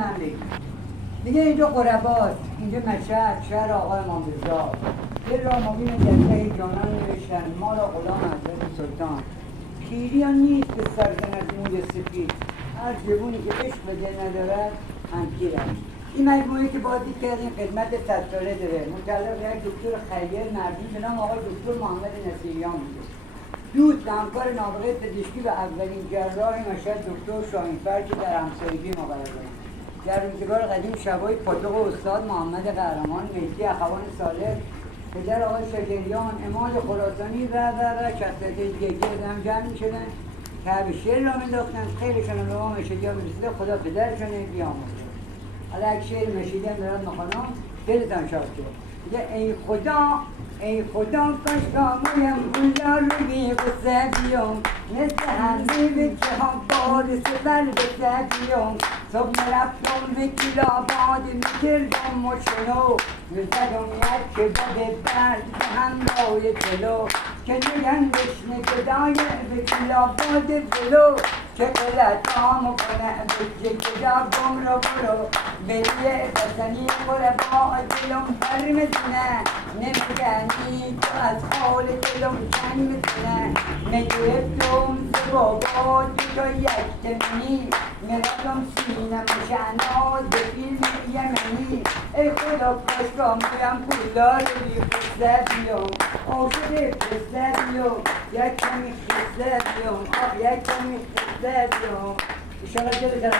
هم بگیم دیگه. اینجا قرباست، اینجا مشهد، شهر آقای امام رضا. یه رامابین جلسه جانان نوشتن ما را غلام حضرت سلطان. پیری هم نیست که سرزن از موی سفید، هر جوونی که عشق به دل ندارد همکیر است. این مجموعه که بازی کردیم خدمت 100 ساله داره، متعلق به یک دکتر خیر مردی به نام آقای دکتر محمد نصیریان بوده. دوست همکار نابغه پزشکی و اولین جراح مشهد دکتر شاهینفر که در همسایگی ما قرار دارد. در روزگار قدیم شبای پاتوق استاد محمد قهرمان، مهدی اخوان صالح، پدر آقای شجریان، اماد خراسانی و شخصیت دیگه هم جمع می‌شدن که به شعر را می‌انداختن. خیلیشون به ما مشهدی ها می‌رسیده، خدا پدرشون بیامرزه. حالا یک شعر مشهدی هم دارد می‌خوانم، دلتان شاد شه. میگه ای خدا کاش کامویم گلدار رو بی قصه بیام، مثل هنزی به جهان باد سفر بسه بیام. صبح رفتم به کلاباد میکردم مشنو، میزدم یک کباب برد به همراه جلو، که نگن بشنه گدای به کلاباد بلو، که قلتام کنه به جگدا گم رو برو. بلیه بسنی قربا دلم پر میزنه، نمیگنی تو از حال دلم چنگ میزنه. میگرفتم ز بابا دوتا یک تمنی، میرفتم سینه مشناز به فیلم یمنی. ای خدا کاش کامویم پولدار بی خسته بیام، عاشق خسته بیام، یک کمی خسته بیام، یک کمی خسته بیام. ایشالا دل